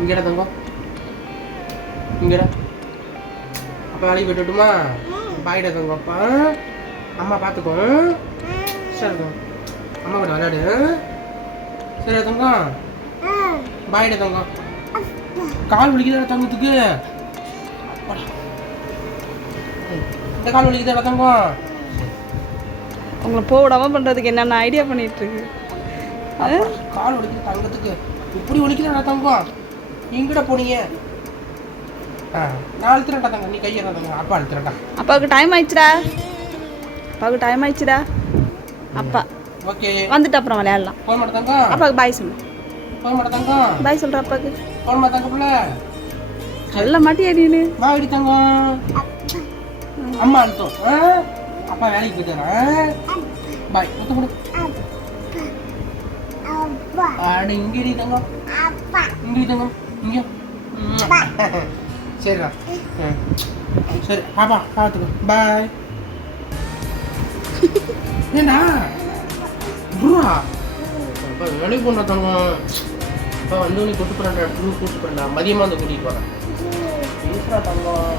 இங்கடா தங்கம், இங்கடா. அப்பா வேலைக்கு போயிட்டு விட்டுமா? பாய்டா தங்கம். அப்பா அம்மா பார்த்துக்கோ. சரி தங்கம், அம்மா கூட விளையாடு. சரி தங்கம், பாய்டா தங்கம். கால் வலிக்குதா தங்கத்துக்கு? இந்த கால் வலிக்குதா தங்கம்? உங்களை போடாம பண்றதுக்கு என்னென்ன ஐடியா பண்ணிட்டு இருக்கு. கால் வலிக்குது தங்கத்துக்கு. இப்படி வலிக்குதா தங்கம்? எங்கடா போனீங்க? நான் அழுத்துறேன்டா தங்க, நீ கையை தங்க. அப்பா அழுத்துறேன்டா. அப்பாவுக்கு டைம் ஆயிடுச்சுடா. அப்பாவுக்கு டைம் ஆயிடுச்சுடா. அப்பா ஓகே வந்துட்டு அப்புறம் விளையாடலாம். போக மாட்டேன் தங்கம். அப்பாவுக்கு பாய் சொல்லு. போக மாட்டேன் தங்கம். பாய் சொல்ற அப்பாவுக்கு. போக மாட்டேன் தங்க பிள்ளை. சொல்ல மாட்டியா நீனு? வா அடி தங்கம். அம்மா அழுத்தம். அப்பா வேலைக்கு போயிட்டாரா? பாய் முத்து கொடு. அட இங்கடி தங்கம், இங்கடி தங்கம், இங்க. சரிடா. சரி பாப்பா பார்த்துக்கோ. பாய். ஏண்டா ப்ரூவா அப்பா வேலைக்கு போனா தங்கம். அப்பா வந்து நீ கூட்டு போறேன்டா. கூட்டு போறேன்டா. மதியமாக வந்து கூட்டிகிட்டு போகிறேன். பேசுகிறா தங்கம்.